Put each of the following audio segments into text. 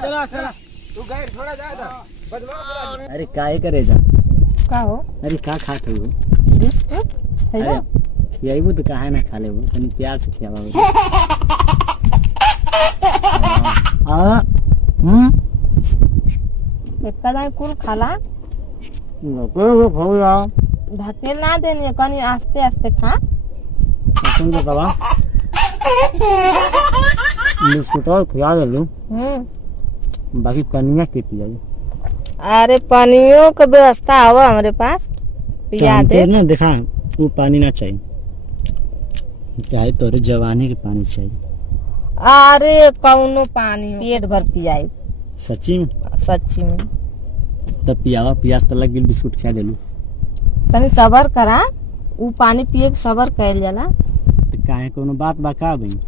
तू गैर थोड़ा जा बदमाश। अरे काहे करे जा का हो अरे का खात हो बिस्कुट है अरे ना खियाइबू तो काहे ना खा लेबू तनी प्यार से खियावा हां कदा कुल खाला को भौया धकेल ना देनी कनी आस्ते आस्ते खा सुन के बाबा बिस्कुट और खिया दे लूं बाकी कनिया के पियाई अरे पानियों का व्यवस्था आवा हमारे पास पिया दे ना देखा वो पानी ना चाहिए चाहे तोरे जवानी के पानी चाहिए अरे कौनो पानी पेट भर पियाई सच्ची में सच्ची में तब पियावा प्यास तो लग गई बिस्कुट खिया देलू तनी सबर करा उ पानी पिए के सबर कैल जाला तो काहे कोनो बात बा का भई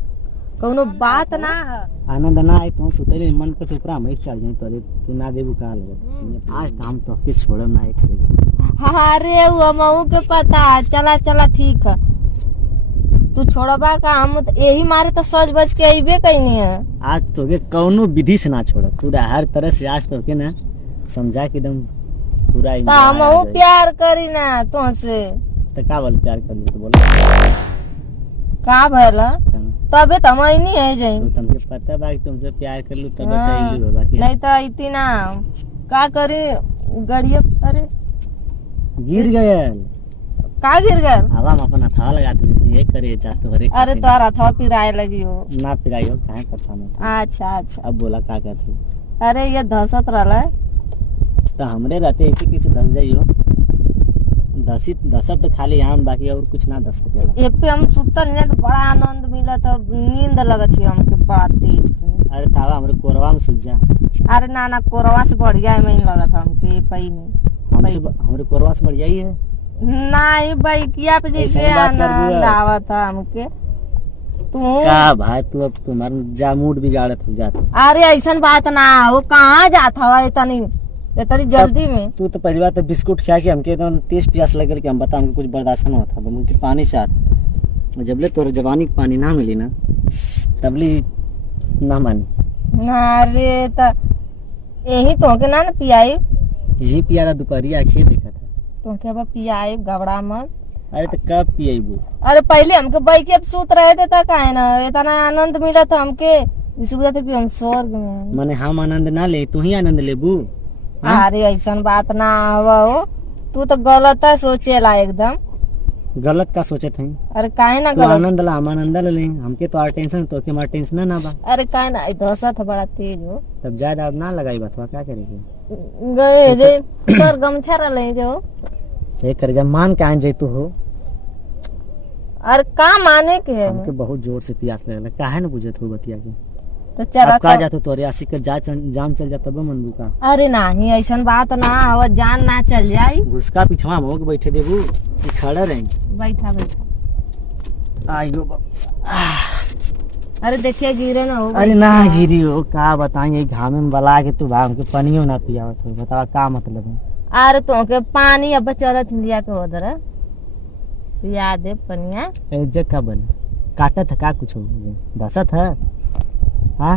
कौनो बात ना है आनंद ना आई तो सुतले मन पे तो ऊपरा में चढ़ जाई तोरे तू ना देबू का लगे आज तो हम तो के छोड़म ना एक अरे वो मऊ के पता चला चला ठीक है तू छोड़बा का हम तो यही मारे तो सज बज के अइबे कइनी है आज तो के कौनो विधि से ना छोड़ पूरा हर तरह से आज तो के ना समझा के एकदम पूरा तो हम प्यार करी ना तुमसे तो का बोल प्यार कर तो बोल का भला तबे तो हम नहीं है जाई तो तुमके पता बा कि तुमसे प्यार कर लू तब बताइलू बाकी नहीं तो इतना का करे गड़िया अरे गिर गए का गिर गए हवा में अपना था लगा दी ये करे जा तो हरे अरे तोरा था पिराए लगी हो ना पिराई हो काहे परेशान हो अच्छा अच्छा अब बोला का करती अरे ये दहशत रहला तो हमरे रहते ऐसे किसी दस जाइयो दसत तो खाली आम बाकी और कुछ ना दस सकेला ये पे हम सुतल ने तो बड़ा आनंद मिला तो नींद लगत है हमके बड़ा तेज अरे तावा हमरे कोरवा में सूझ जा अरे ना ना कोरवा से बढ़िया है नहीं लगत हमके पई नहीं हमसे हमरे कोरवा से बढ़िया ही है नहीं भाई किया पे जैसे आनंद आवत है हमके तू का भाई तू अब तुम्हारा जा मूड बिगाड़त हो जाता अरे ऐसन बात ना वो कहाँ जाता है इतनी जल्दी में तू तो पहली बात तो बिस्कुट खा के हमके एकदम तेज प्यास लगल कि हम बता हमको कुछ बर्दाश्त ना होता मुझे पानी चाहता जबले तोरे जवानी के पानी ना मिली ना तबली ना मानी ना रे तो यही तो के ना पियाई यही पिया दोपहरिया आखे देखा था तो के अब पियाई घबरा मत अरे तो कब पियाबू अरे पहले हमके बैठ के सूत रहे थे तक है ना इतना आनंद मिला था हमके सुविधा था कि हम स्वर्ग में माने हम आनंद ना ले तू ही आनंद लेबू अरे ऐसन बात ना हो तू तो गलत है सोचेला एकदम गलत का सोचे थे अरे काहे ना तू गलत आनंद ला हम आनंद ले हमके तो आर टेंशन तो के मार टेंशन ना बा अरे काहे ना दहशत बड़ा तेज हो तब ज्यादा अब ना लगाई बतवा क्या करेगी गए जे तोर गमछा रले जो एक कर जा मान के आन जैतू हो अरे का माने के है हमके बहुत जोर से प्यास लगला काहे ना बुझत हो बतिया के तो चला अब का जातो तोरे आसी के जाम चल जाता बा मनबू का अरे नहीं ऐसन बात ना हो जान ना चल जाई घुसका पिछवा हो के बैठे देबू कि खड़ा रही बैठा बैठा आइयो अरे देखिए गिरे ना हो अरे ना गिरी हो का बताई ये घाम में बला के तू भाग के पानियो ना पियावत हो बतावा का मतलब है अरे तो के पानी अब चलत लिया के उधर पिया दे पनिया ए जक्का बन काटत का कुछ हो दसत है हां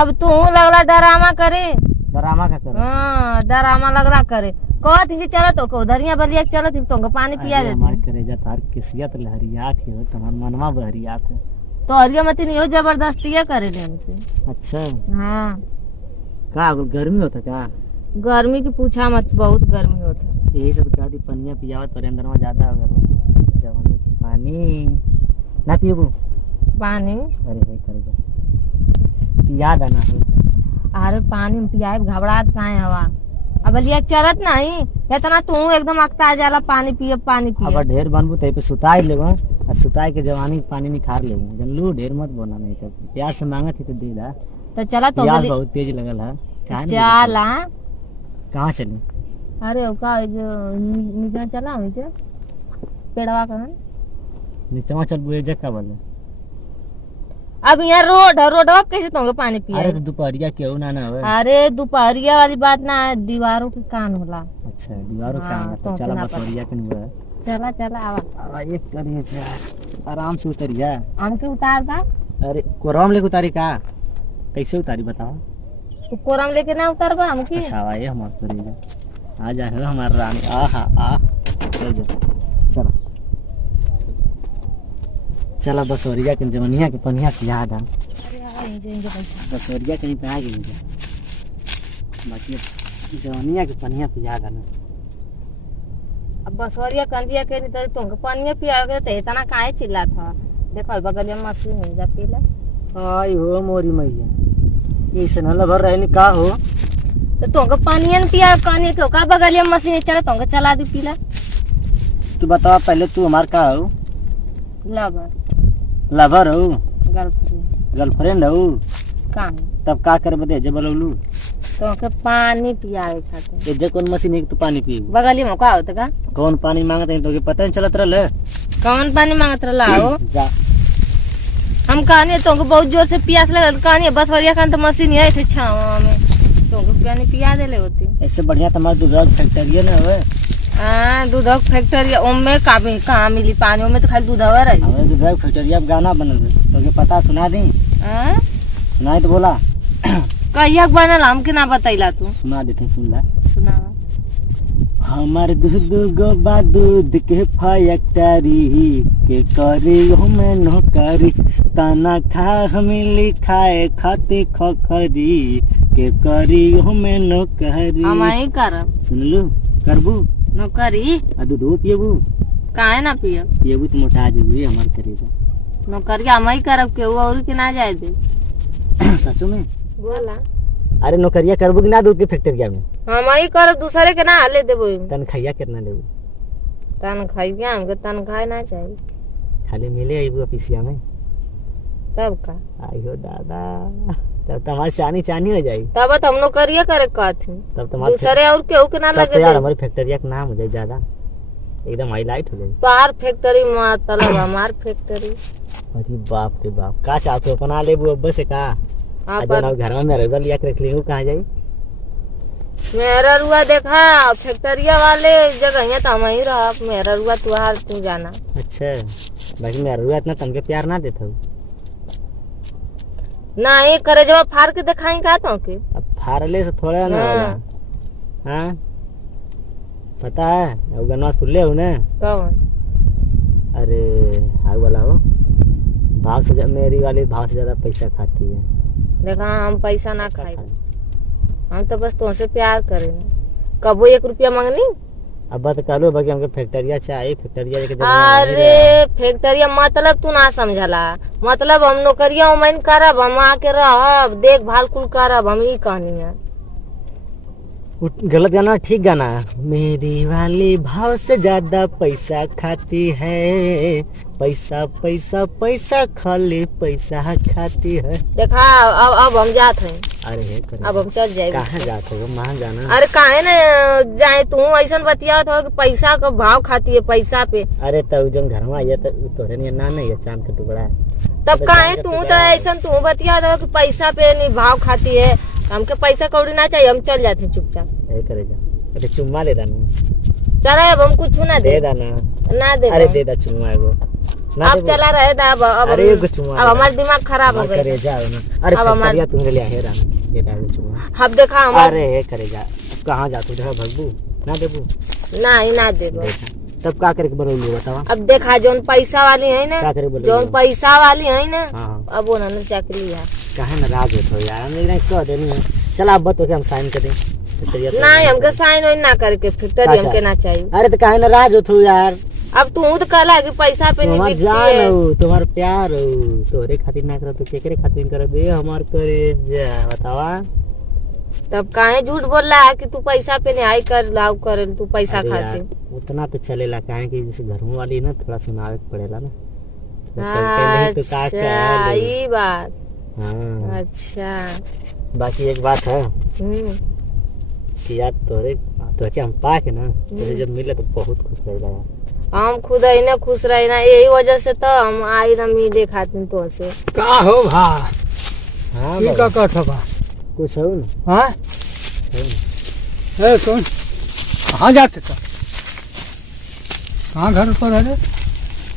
अब तू लगला डरामा करे डरामा का कर हां डरामा लगला करे कहत कि चलत हो उधरिया बलिया चलत तो के पानी पिया दे हमार करे जा तार किसियत लहरियात है तमार मनवा बहरियात है तो हरिया मत नहीं हो जबरदस्ती करे दे हमसे अच्छा हां का गर्मी होता का गर्मी की पूछा मत बहुत गर्मी होता यही सब कह दी पनिया पियावत तोरे अंदर में ज्यादा अगर जवानी पानी ना पियबू पानी अरे है कर जा याद आना हो अरे पानी में पियाए घबराहट काहे हवा अब लिया चलत नहीं इतना तू एकदम अकता जाला पानी पिए अब ढेर बनबू तई पे सुताई लेबो आ सुताई के जवानी पानी निखार लेबू जनलू ढेर मत बोला नहीं तो प्यार से मांगत ही तो दे दा तो चला तो प्यास बहुत तेज लगल है चला कहां चली अरे ओका जो नीचे चला हो जे पेड़वा कहन नीचे चल बुए जक्का बोले अब यहाँ रोड है रोडवा कैसे तो पानी पिए अरे तो दोपहरिया क्यों ना ना होवे अरे दोपहरिया वाली बात ना है दीवारों के कान होला अच्छा दीवारों के कान तो चला बसरिया के हुआ चला चला आवा एक करिए यार आराम से उतरिया हमके उतार दा अरे कोरम ले उतारी का कैसे उतारी बताओ तू कोरम लेके ना उतरबा हम की अच्छा आइए हमार करेजा आ जा हमार रानी आहा आ चल जा चलो चला बसवरिया के जवनिया के पनिया की याद आ बसवरिया कहीं पे आ गई बाकी जवनिया के पनिया की याद आना अब बसवरिया कंदिया के नहीं तो तुमके पानी पिया के तो इतना काहे चिल्लात था देखो बगल में मशीन है जा पीला आई हो मोरी मैया ऐसे न लभर रहनी का हो तो तुमके पानी न पिया कानी के का बगल में मशीन चला तुमके चला दी पीला तू बता पहले तू हमार का हो लवर लवर हो गर्लफ्रेंड गर्लफ्रेंड हो काम तब का कर बदे जब बोलू तुमके पानी पियावे खातिर ये जे कौन मशीन है कि तू पानी पी बगल में का होता का कौन पानी मांगत है तो के पता नहीं चलत रहले कौन पानी मांगत रहा हो जा हम कहानी तुमको बहुत जोर से प्यास लगल कहानी बसवरिया का तो मशीन है थे छावा में तुमको पानी पिया देले होती ऐसे बढ़िया तुम्हारा दूध फैक्ट्री ना है हां दूध फैक्ट्री ओमे काबे कहां मिली पानी ओमे तो खाली दूध हवा रही हमें दूध फैक्ट्री अब गाना बनल तो के पता सुना दी हां सुनाई तो बोला कहिया बनल हमके ना बतैला तू सुना देते सुन ला सुना हमार दूध गो बा दूध के फैक्ट्री के करे हमें नौकरी ताना खा हमें खाए खाते खखरी के करी हमें नौकरी हम ही करब सुन लू करबू नौकरी आ दूध पियबू काहे ना पियो पियबू तो मोटा जेबू हमार करेजा नौकरी हम ही करब के और के ना जाए दे सचो में बोला अरे नौकरिया करबू कि ना दूध के फैक्ट्री में हम ही करब दूसरे के ना ले देबो तनखैया कितना लेबू तनखाई हमके तनखाई ना चाहिए खाली मिले आईबू ऑफिसिया में तब का आई हो दादा तब तुम्हारी चानी चानी हो जाएगी तब तो हम नौकरिया करे कहती तब तुम्हारे दूसरे और केहू के ना लगे यार हमारी फैक्ट्री का नाम हो जाए ज्यादा एकदम हाईलाइट हो जाए तोहार फैक्ट्री मतलब हमार फैक्ट्री अरे बाप रे बाप का चाहते हो अपना लेबू अब से का आज ना घर में मेरे बल लिया के रख लेहू कहां जाई मेरा रुआ देखा फैक्ट्रिया वाले जगह तो हम ही रहा मेरा रुआ तुहार तू जाना अच्छा बाकी मेरा रुआ इतना तमके प्यार ना देता ना ये करे जब फाड़ के दिखाई का तो के अब फाड़ले से थोड़ा ना होला हां पता है अब गनवा सुन ले हो ना कौन अरे हाय वाला हो भाव से मेरी वाली भाव से ज्यादा पैसा खाती है देखा हम पैसा ना खाई हम तो बस तुमसे प्यार करे कबो 1 रुपया मांगनी अब बात करो बाकी हमके फैक्ट्रिया चाहिए फैक्ट्रिया के अरे फैक्ट्रिया मतलब तू ना समझला मतलब हम नौकरिया उमैन करब हम आके रहब देखभाल कुल करब हम ही कहनी है गलत गाना ठीक गाना मेरी वाली भाव से ज्यादा पैसा खाती है पैसा पैसा पैसा खाली पैसा खाती है देखा अब हम जात हैं अरे अब हम चल जाए कहाँ जात हो वहाँ जाना अरे काहे ना जाए तू ऐसा बतियात हो कि पैसा का भाव खाती है पैसा पे अरे तब जब घर में आइए तो तोरे नहीं ना नहीं है चांद का टुकड़ा तब काहे तू तो ऐसा तू बतियात हो कि पैसा पे नहीं भाव खाती है हमके पैसा कौड़ी ना चाहिए हम चल जाते चुपचाप करे जा अरे चुम्मा दे देना चला अब हम कुछ ना दे देना ना दे अरे दे दा चुम्मा एगो अब चला रहे था अब अरे एगो चुम्मा अब हमारा दिमाग खराब हो गया करे जा अरे अब हमारा तुमरे लिए है राम दे दा चुम्मा अब देखा हम अरे करे जा कहां जा तू देखा भगबू ना देबू नहीं ना देबो तब का करे के बोलू बतावा अब देखा जोन पैसा वाली है ना का करे बोलू जोन पैसा वाली है ना हां अब वो ना चाकरी है काहे नाराज हो यार हम नहीं कह देनी है चल आप बतो के हम साइन कर दें नहीं हमके साइन वाइन ना करके फैक्ट्री हमके ना चाहिए अरे तो काहे नाराज हो यार अब तू तो कहला कि पैसा पे नहीं बिकती है तुम्हार प्यार हो तोरे खातिर ना करत तो केकरे खातिर करबे हमार करे जा बतावा तब काहे झूठ बोल रहा है कि तू पैसा पे नहीं आई कर लाव कर तू पैसा खातिर उतना तो चलेला काहे कि जैसे घरों वाली ना थोड़ा सुनावे पड़ेला ना अच्छा ये बात हाँ अच्छा बाकी एक बात है कि यार तोरे तो क्या हम पाके ना तो जब मिले तो बहुत खुश रहेगा यार हम खुद ही ना खुश रहे ना यही वजह से तो हम आई ना मिले खातिर तो से का हो भा हाँ की का कठ बा कुछ हो ना हां ए कौन कहां जाते का कहां घर पर है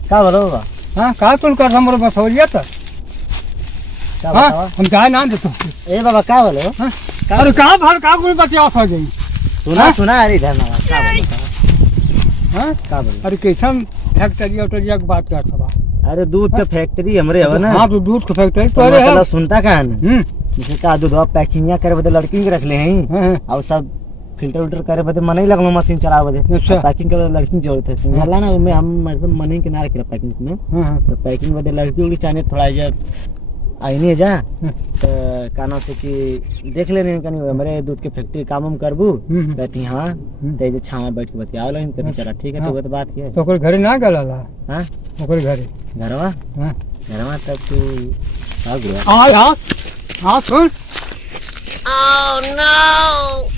का बोलो बा हां का तुल कर हमर बसौलिया त का हां बतावा हम जाए ना देतो ए बाबा का बोलो हां अरे कहाँ भार का कोई बचाव हो गई सुना सुना अरे इधर ना का बोलता हाँ का बोल अरे कैसन फैक्ट्री उटरिया की बात करता बा अरे दूध का फैक्ट्री हमरे है ना हाँ तो दूध की फैक्ट्री तो तो अरे मतलब सुनता का है हम्म जैसे का दूध पैकिंग करे बदे लड़की के रख ले हैं और सब फिल्टर उल्टर करे बदे मन ही लगलो मशीन चला बदे अच्छा। पैकिंग करे लड़की की जरूरत है समझला ना उसमें हम मतलब मन ही किनारे के पैकिंग में तो पैकिंग बदे लड़की उड़ी चाहिए थोड़ा जा आई नहीं जा तो कानों से कि देख लेने कनी हमारे दूध के फैक्ट्री काम हम करबू कहती हाँ तेज छावा बैठ के बतिया लो कहती चला ठीक है तो बात की है तो कोई घरे ना गला हाँ ओकर घरे घरवा हाँ घरवा तब तू आ गया हाँ हाँ हाँ सुन Oh no!